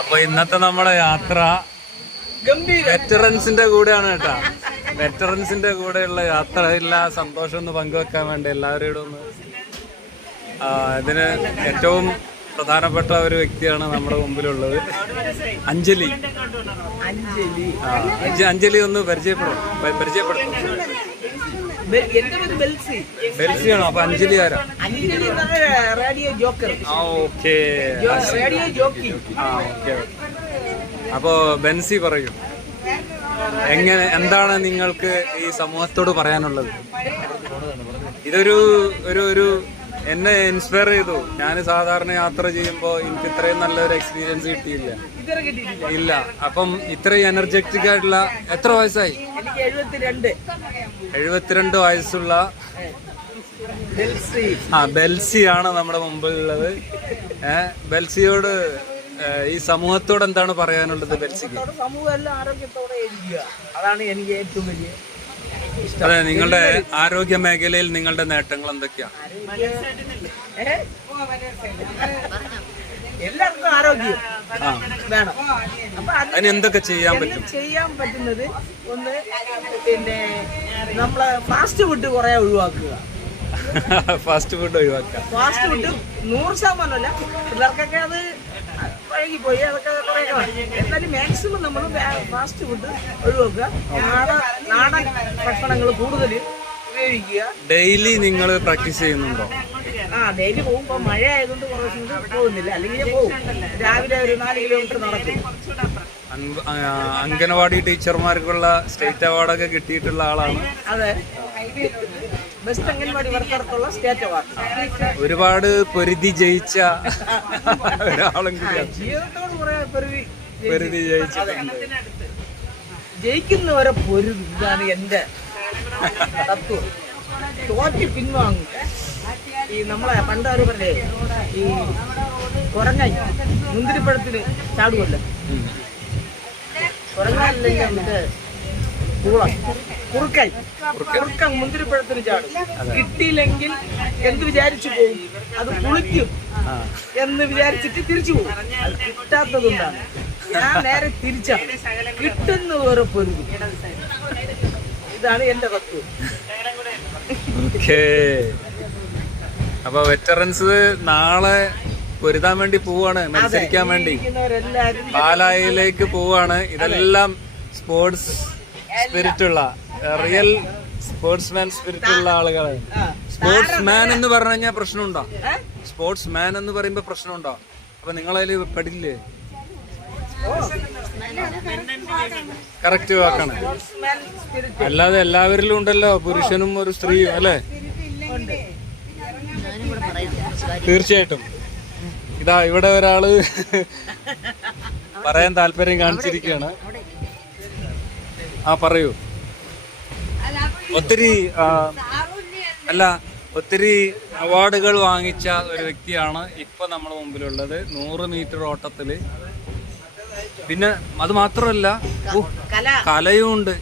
അപ്പൊ ഇന്നത്തെ നമ്മുടെ യാത്ര വെറ്ററൻസിന്റെ കൂടെയാണ് കേട്ടാ. വെറ്ററൻസിന്റെ കൂടെയുള്ള യാത്ര എല്ലാ സന്തോഷം ഒന്ന് പങ്കുവെക്കാൻ വേണ്ടി എല്ലാവരോടും ഒന്ന് ഇതിന് ഏറ്റവും പ്രധാനപ്പെട്ട ഒരു വ്യക്തിയാണ് നമ്മുടെ മുമ്പിലുള്ളത്. അഞ്ജലി. അഞ്ജലി ഒന്ന് പരിചയപ്പെടുത്തും. ബെൽസിയാണോ? അപ്പൊ അഞ്ജലി ആരാ? ഓക്കെ. അപ്പോ ബെൻസി പറയൂ, എന്താണ് നിങ്ങൾക്ക് ഈ സമൂഹത്തോട് പറയാനുള്ളത്? ഇതൊരു എന്നെ ഇൻസ്പയർ ചെയ്തു. ഞാൻ സാധാരണ യാത്ര ചെയ്യുമ്പോൾ എനിക്ക് ഇത്രയും നല്ലൊരു എക്സ്പീരിയൻസ് കിട്ടിയില്ല. ഇല്ല. അപ്പം ഇത്രയും എനർജറ്റിക് ആയിട്ടുള്ള എത്ര വയസ്സായി? 72 വയസ്സുള്ള ബെൽസിയാണ് നമ്മുടെ മുമ്പിലുള്ളത്. ബെൽസിയോട് ഈ സമൂഹത്തോട് എന്താണ് പറയാനുള്ളത് ബെൽസിക്ക്? സമൂഹം എല്ലാം ആരോഗ്യത്തോടെ ഇരിക്കുക, അതാണ് എനിക്ക് ഏറ്റവും വലിയ. അതെ, നിങ്ങളുടെ ആരോഗ്യ മേഖലയിൽ നിങ്ങളുടെ നേട്ടങ്ങൾ എന്തൊക്കെയാണ്? എല്ലാവർക്കും ആരോഗ്യം വേണം. അപ്പൊ അതിന് എന്തൊക്കെ ചെയ്യാൻ പറ്റും? ചെയ്യാൻ പറ്റുന്നത് ഒന്ന്, പിന്നെ നമ്മളെ ഫാസ്റ്റ് ഫുഡ് കുറെ ഒഴിവാക്കുക. ഫാസ്റ്റ് ഫുഡ് ഒഴിവാക്കുക. ഫാസ്റ്റ് ഫുഡ് 100% പിള്ളേർക്കൊക്കെ അത് പഴകിപ്പോയി, അതൊക്കെ എന്നാലും മാക്സിമം നമ്മൾ ഫാസ്റ്റ് ഫുഡ് ഒഴിവാക്കുക. നാടൻ ഭക്ഷണങ്ങൾ കൂടുതൽ ഉപയോഗിക്കുക. ഡെയിലി നിങ്ങൾ പ്രാക്ടീസ് ചെയ്യുന്നുണ്ടോ? ഡെയിലി പോകുമ്പോ മഴ ആയതുകൊണ്ട് കുറച്ച് പോകുന്നില്ല, അല്ലെങ്കിൽ പോകും. രാവിലെ ഒരു 4 കിലോമീറ്റർ നടക്കും. അംഗനവാടി ടീച്ചർമാർക്കുള്ള സ്റ്റേറ്റ് അവാർഡൊക്കെ കിട്ടിയിട്ടുള്ള ആളാണ്. അതെ, ബെസ്റ്റ് അംഗൻവാടി വർക്കർക്കുള്ള സ്റ്റേറ്റ് അവാർഡ്. ഒരുപാട് പൊരുതി ജയിച്ച ഒരാളും കൂടിയാണ്. ജീവിതത്തോട് കുറെ പൊരുതി ജയിച്ചിട്ടുണ്ട്. ജയിക്കുന്നവരെ പൊരുതി, ഇതാണ് എന്റെ തത്വം. തോറ്റി പിൻവാങ്ങും. ഈ നമ്മളെ പണ്ടവര് പറഞ്ഞേ, ഈ കുരങ്ങായി മുന്തിരിപ്പഴത്തിന് ചാടുമല്ലോ, കുരങ്ങായില്ലെങ്കിൽ നമുക്ക് കുറുക്കൻ മുന്തിരിപ്പഴത്തിന് ചാടും. കിട്ടിയില്ലെങ്കിൽ എന്ത് വിചാരിച്ചു പോകും? അത് കുളിക്കും എന്ന് വിചാരിച്ചിട്ട് തിരിച്ചു പോകും. അത് കിട്ടാത്തതുകൊണ്ടാണ്. ഞാൻ നേരെ തിരിച്ചാണ്, കിട്ടുന്ന വേറെ പൊരുതി. ഇതാണ് എന്റെ തത്വം. അപ്പൊ വെറ്ററൻസ് നാളെ പൊരുതാൻ വേണ്ടി പോവാണ്, മത്സരിക്കാൻ വേണ്ടി പാലായിലേക്ക് പോവാണ്. ഇതെല്ലാം സ്പോർട്സ് സ്പിരിറ്റുള്ള, റിയൽ സ്പോർട്സ്മാൻ സ്പിരിറ്റുള്ള ആളുകളാണ്. സ്പോർട്സ് മാൻ എന്ന് പറഞ്ഞു കഴിഞ്ഞാൽ പ്രശ്നമുണ്ടോ? സ്പോർട്സ് മാൻ എന്ന് പറയുമ്പോ പ്രശ്നമുണ്ടോ? അപ്പൊ നിങ്ങളതില് പെടില്ലേ? കറക്റ്റ് വാക്കാണ്. അല്ലാതെ എല്ലാവരിലും ഉണ്ടല്ലോ പുരുഷനും ഒരു സ്ത്രീയും, അല്ലേ? തീർച്ചയായിട്ടും. ഇതാ ഇവിടെ ഒരാള് പറയാൻ താല്പര്യം കാണിച്ചിരിക്കുകയാണ്. പറയൂ. ഒത്തിരി അവാർഡുകൾ വാങ്ങിച്ച ഒരു വ്യക്തിയാണ് ഇപ്പൊ നമ്മുടെ മുമ്പിലുള്ളത്. 100 മീറ്റർ ഓട്ടത്തില്. പിന്നെ അത് മാത്രമല്ല, കലയും ഉണ്ട്.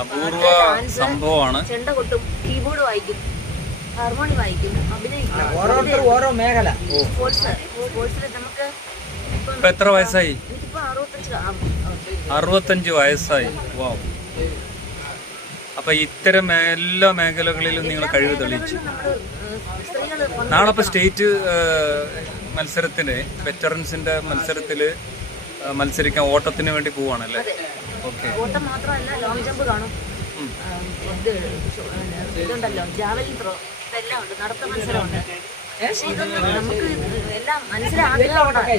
അപൂർവ സംഭവമാണ്. കീബോർഡ് വായിക്കും, ഹാർമോണി വായിക്കും, അഭിനയിക്കും. ഓരോ മേഖല. നമുക്ക് ഇപ്പൊ എത്ര വയസ്സായി? 65 വയസ്സായി. വാവ്. അപ്പൊ ഇത്തരം എല്ലാ മേഖലകളിലും നിങ്ങൾ കഴിവ് തെളിയിച്ചു. നാളെ ഇപ്പൊ സ്റ്റേറ്റ് മത്സരത്തിന്, വെറ്ററൻസിന്റെ മത്സരത്തില് മത്സരിക്കാൻ ഓട്ടത്തിന് വേണ്ടി പോവാണല്ലേ? ഓക്കെ. ഓട്ടം മാത്രമല്ല, ലോങ് ജമ്പ് കാണും, ഇതുണ്ടല്ലോ ജാവലിൻ ത്രോ, ഇതെല്ലാം ഉണ്ട്, നടത്ത മത്സരമുണ്ട്. പക്ഷെ ഇതൊന്നും നമുക്ക് എല്ലാം മനസ്സിലെ ആഗ്രഹമാണ്.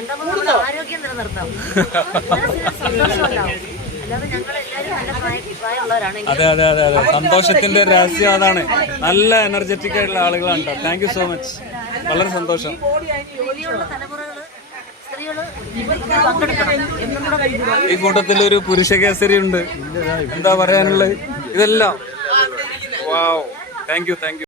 എന്താ ആരോഗ്യം നിലനിർത്താം, മനസ്സിന് സന്തോഷമുണ്ടാവും. അല്ലാതെ ഞങ്ങൾ എല്ലാവരും നല്ല പ്രായമുള്ളവരാണെങ്കിൽ. അതെ. സന്തോഷത്തിന്റെ രഹസ്യം അതാണ്. നല്ല എനർജറ്റിക് ആയിട്ടുള്ള ആളുകളാണ്. Thank you so much. വളരെ സന്തോഷം. ഇനിയുള്ള തലമുറകള്, സ്ത്രീകള് ഈ കൂട്ടത്തിൽ ഒരു പുരുഷ കേസരി ഉണ്ട്. എന്താ പറയാനുള്ളത്? ഇതെല്ലാം വാവ്. Thank you.